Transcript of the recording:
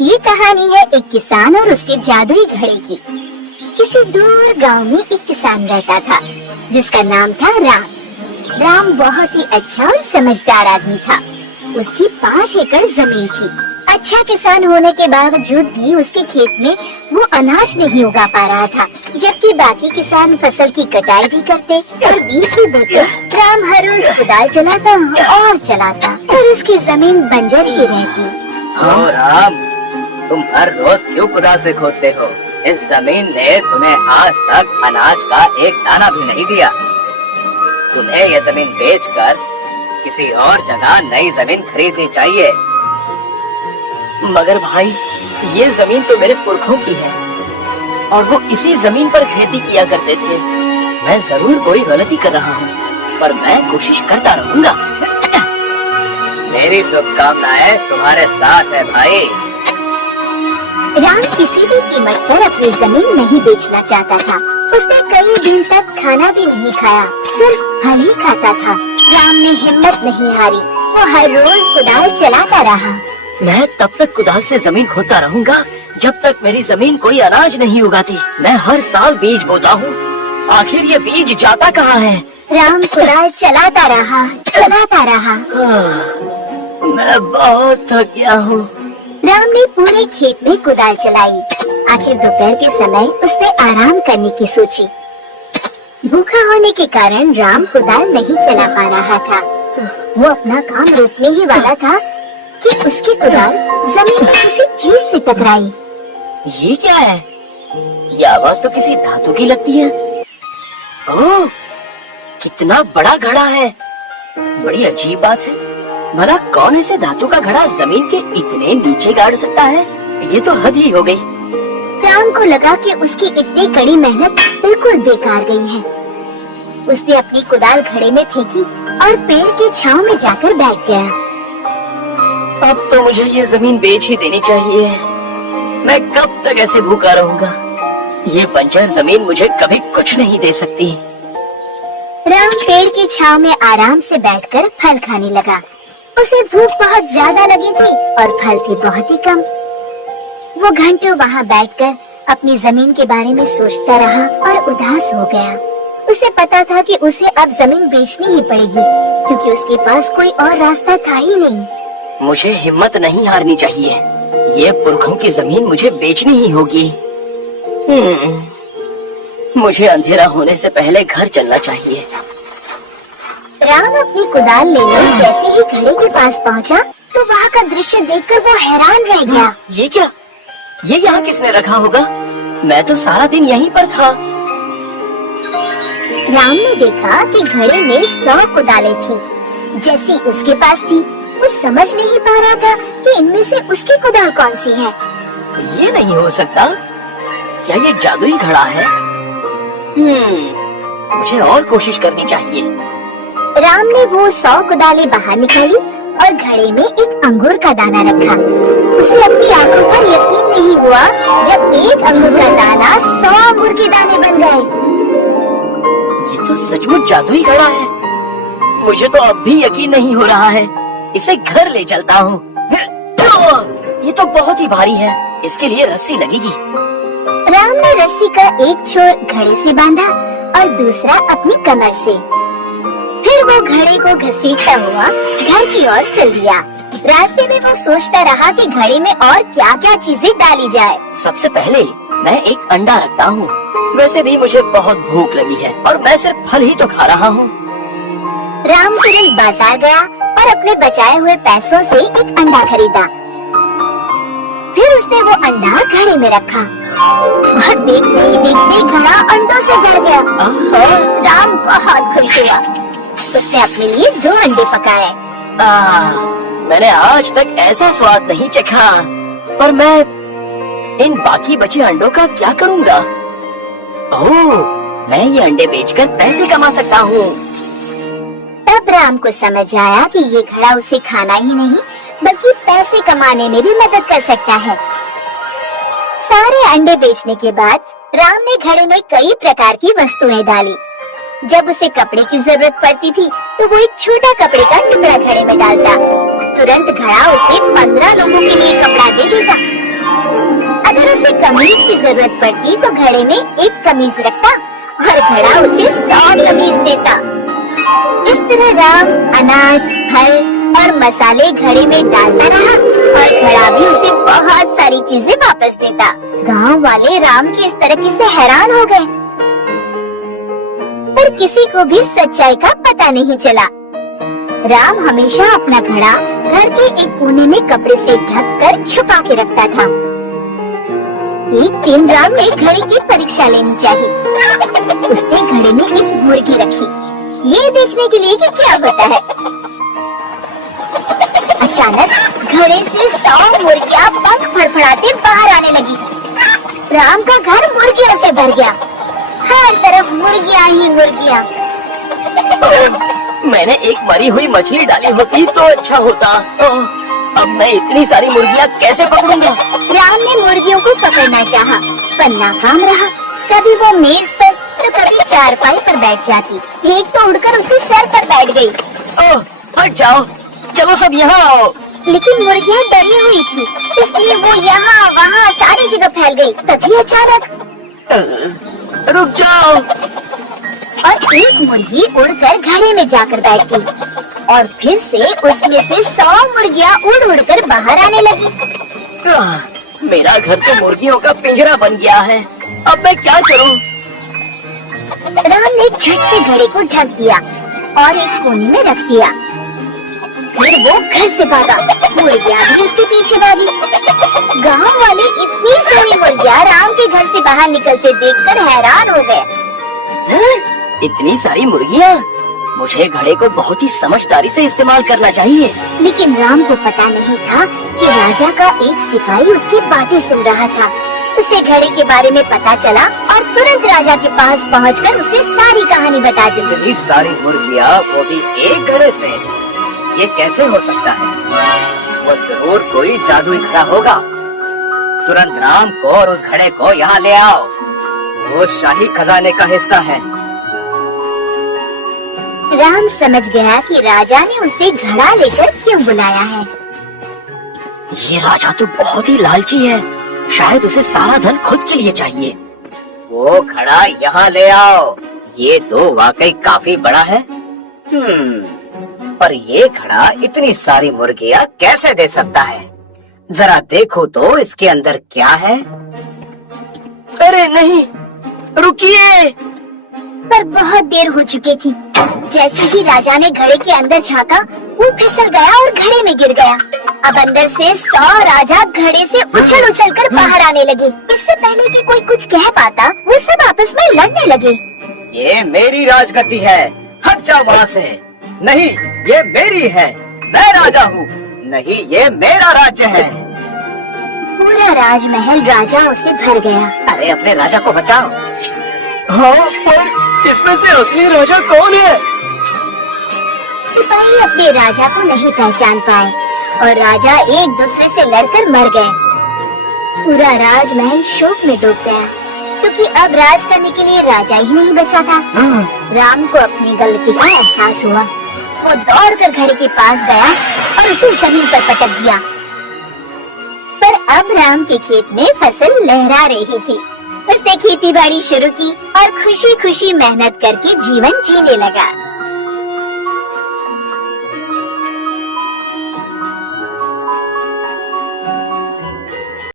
ये कहानी है एक किसान और उसके जादुई घड़े की। किसी दूर गांव में एक किसान रहता था जिसका नाम था राम। राम बहुत ही अच्छा और समझदार आदमी था। उसकी 5 एकड़ जमीन थी। अच्छा किसान होने के बावजूद भी उसके खेत में वो अनाज नहीं उगा पा रहा था, जबकि बाकी किसान फसल की कटाई भी करते और बीज भी बोते। राम हर रोज कुदाल चलाता और चलाता और उसकी जमीन बंजर ही रहती। ओ राम, तुम हर रोज क्यों कुदाल से खोदते हो? इस जमीन ने तुम्हें आज तक अनाज का एक दाना भी नहीं दिया। तुम्हें यह जमीन बेचकर किसी और जगह नई जमीन खरीदनी चाहिए। मगर भाई, ये जमीन तो मेरे पुरखों की है और वो इसी जमीन पर खेती किया करते थे। मैं जरूर कोई गलती कर रहा हूँ, पर मैं कोशिश करता रहूँगा। मेरी शुभकामनाएं तुम्हारे साथ है भाई। राम किसी भी कीमत पर अपनी जमीन नहीं बेचना चाहता था। उसने कई दिन तक खाना भी नहीं खाया, सिर्फ फल ही खाता था। राम ने हिम्मत नहीं हारी, वो हर रोज कुदाल चलाता रहा। मैं तब तक कुदाल से जमीन खोदता रहूंगा जब तक मेरी जमीन कोई अनाज नहीं उगाती। मैं हर साल बीज बोता हूँ, आखिर ये बीज जाता कहाँ है? राम कुदाल चलाता रहा। मैं बहुत थक गया हूँ। राम ने पूरे खेत में कुदाल चलाई। आखिर दोपहर के समय उसने आराम करने की सोची। भूखा होने के कारण राम कुदाल नहीं चला पा रहा था। वो अपना काम रोकने ही वाला था कि उसकी कुदाल जमीन में किसी चीज से टकराई। ये क्या है? ये आवाज तो किसी धातु की लगती है। ओह, कितना बड़ा घड़ा है। बड़ी अजीब बात है, भला कौन ऐसे धातु का घड़ा जमीन के इतने नीचे गाड़ सकता है? ये तो हद ही हो गई। राम को लगा कि उसकी इतनी कड़ी मेहनत बिल्कुल बेकार गई है। उसने अपनी कुदाल घड़े में फेंकी और पेड़ की छांव में जाकर बैठ गया। अब तो मुझे ये जमीन बेच ही देनी चाहिए। मैं कब तक ऐसे भूखा रहूंगा? ये बंजर जमीन मुझे कभी कुछ नहीं दे सकती। राम पेड़ की छांव में आराम से बैठकर फल खाने लगा। उसे भूख बहुत ज्यादा लगी थी और फल थे बहुत ही कम। वो घंटों वहाँ बैठकर अपनी जमीन के बारे में सोचता रहा और उदास हो गया। उसे पता था कि उसे अब जमीन बेचनी ही पड़ेगी, क्योंकि उसके पास कोई और रास्ता था ही नहीं। मुझे हिम्मत नहीं हारनी चाहिए। ये पुरखों की जमीन मुझे बेचनी ही होगी। मुझे अंधेरा होने से पहले घर चलना चाहिए। राम अपनी कुदाल लेने जैसे ही घड़े के पास पहुंचा, तो वहाँ का दृश्य देखकर वो हैरान रह गया। ये क्या? ये यहाँ किसने रखा होगा? मैं तो सारा दिन यहीं पर था। राम ने देखा कि घड़े में 100 कुदालें थी, जैसी उसके पास थी। वो समझ नहीं पा रहा था कि इनमें से उसकी कुदाल कौन सी है। ये नहीं हो सकता। क्या ये जादुई घड़ा है? मुझे और कोशिश करनी चाहिए। राम ने वो 100 कुदालें बाहर निकाली और घड़े में एक अंगूर का दाना रखा। उसे अपनी आंखों पर यकीन नहीं हुआ जब एक अंगूर का दाना 100 अंगूर के दाने बन गए। ये तो सचमुच जादुई घड़ा है। मुझे तो अब भी यकीन नहीं हो रहा है। इसे घर ले चलता हूँ। ये तो बहुत ही भारी है, इसके लिए रस्सी लगेगी। राम ने रस्सी का एक छोर घड़े से बांधा और दूसरा अपनी कमर से। फिर वो घड़े को घसीटता हुआ घर की ओर चल दिया। रास्ते में वो सोचता रहा कि घड़े में और क्या क्या चीजें डाली जाए। सबसे पहले मैं एक अंडा रखता हूँ। वैसे भी मुझे बहुत भूख लगी है और मैं सिर्फ फल ही तो खा रहा हूँ। राम तुरंत बाजार गया और अपने बचाए हुए पैसों से एक अंडा खरीदा। फिर उसने वो अंडा घड़े में रखा और देखते ही देखते घड़ा अंडों से भर गया। राम बहुत खुश हुआ। उसने अपने लिए 2 अंडे पकाए। मैंने आज तक ऐसा स्वाद नहीं चखा, पर मैं इन बाकी बचे अंडों का क्या करूँगा? ओह, मैं ये अंडे बेचकर पैसे कमा सकता हूँ। तब राम को समझ आया कि ये घड़ा उसे खाना ही नहीं बल्कि पैसे कमाने में भी मदद कर सकता है। सारे अंडे बेचने के बाद राम ने घड़े में कई प्रकार की वस्तुएं डाली। जब उसे कपड़े की जरूरत पड़ती थी तो वो एक छोटा कपड़े का टुकड़ा घड़े में डालता। तुरंत घड़ा उसे 15 लोगों के लिए कपड़ा दे देगा। कमीज की जरूरत पड़ती तो घड़े में एक कमीज रखता और घड़ा उसे 100 कमीज देता। इस तरह राम अनाज, फल और मसाले घड़े में डालता रहा और घड़ा भी उसे बहुत सारी चीजें वापस देता। गांव वाले राम की इस तरक्की से हैरान हो गए, पर किसी को भी सच्चाई का पता नहीं चला। राम हमेशा अपना घड़ा घर के एक कोने में कपड़े से ढककर छुपा के रखता था। एक दिन राम ने घड़े की परीक्षा लेनी चाहिए। उसने घड़े में एक मुर्गी रखी, ये देखने के लिए कि क्या होता है। अचानक घड़े से 100 मुर्गियां पंख फड़फड़ाते बाहर आने लगी। राम का घर मुर्गियों से भर गया, हर तरफ मुर्गियां ही मुर्गियां। मैंने एक मरी हुई मछली डाली होती तो अच्छा होता। अब मैं इतनी सारी मुर्गियां कैसे पकड़ूंगा? राम ने मुर्गियों को पकड़ना चाहा, पर नाकाम रहा। कभी वो मेज पर तो कभी चारपाई पर बैठ जाती। एक तो उड़कर उसके सर पर बैठ गई। ओह, हट जाओ, चलो सब यहाँ आओ। लेकिन मुर्गियाँ डरी हुई थी, इसलिए वो यहाँ वहाँ सारी जगह फैल गई। तभी अचानक रुक जाओ। और एक मुर्गी उड़कर घड़े में जाकर बैठ गई और फिर से उसमें से 100 मुर्गियाँ उड़ उड़कर बाहर आने लगी। मेरा घर तो मुर्गियों का पिंजरा बन गया है, अब मैं क्या करूं? राम ने झट से घड़े को ढक दिया और एक कोने में रख दिया। फिर वो घर से भागा, मुर्गियाँ भी उसके पीछे भागी। गांव वाले इतनी सारी मुर्गियाँ राम के घर से बाहर निकलते देखकर हैरान हो गए। इतनी सारी मुर्गियाँ? मुझे घड़े को बहुत ही समझदारी से इस्तेमाल करना चाहिए। लेकिन राम को पता नहीं था कि राजा का एक सिपाही उसकी बातें सुन रहा था। उसे घड़े के बारे में पता चला और तुरंत राजा के पास पहुंचकर उसने सारी कहानी बता दी। इतनी सारी मुर्गियाँ, वो भी एक घड़े से, ये कैसे हो सकता है? वो जरूर कोई जादुई घड़ा होगा। तुरंत राम को और उस घड़े को यहाँ ले आओ, वो शाही खजाने का हिस्सा है। राम समझ गया कि राजा ने उसे घड़ा लेकर क्यों बुलाया है। ये राजा तो बहुत ही लालची है, शायद उसे सारा धन खुद के लिए चाहिए। वो घड़ा यहाँ ले आओ, ये तो वाकई काफी बड़ा है। पर ये घड़ा इतनी सारी मुर्गियाँ कैसे दे सकता है? जरा देखो तो इसके अंदर क्या है। अरे नहीं, रुकिए। पर बहुत देर हो चुकी थी। जैसे ही राजा ने घड़े के अंदर झांका, वो फिसल गया और घड़े में गिर गया। अब अंदर से 100 राजा घड़े से उछल उछल कर बाहर आने लगे। इससे पहले कि कोई कुछ कह पाता, वो सब आपस में लड़ने लगे। ये मेरी राजगद्दी है, हट जाओ वहाँ से। नहीं, ये मेरी है, मैं राजा हूँ। नहीं, ये मेरा राज्य है। पूरा राजमहल राजाओं से भर गया। अरे अपने राजा को बचाओ। हाँ, पर इसमें से असली राजा कौन है? सिपाही अपने राजा को नहीं पहचान पाए और राजा एक दूसरे से लड़कर मर गए। पूरा राजमहल शोक में डूब गया, क्योंकि अब राज करने के लिए राजा ही नहीं बचा था। राम को अपनी गलती का एहसास हुआ। वो दौड़कर घड़े के पास गया और उसे जमीन पर पटक दिया। पर अब राम के खेत में फसल लहरा रही थी। उसने खेती बाड़ी शुरू की और खुशी खुशी मेहनत करके जीवन जीने लगा।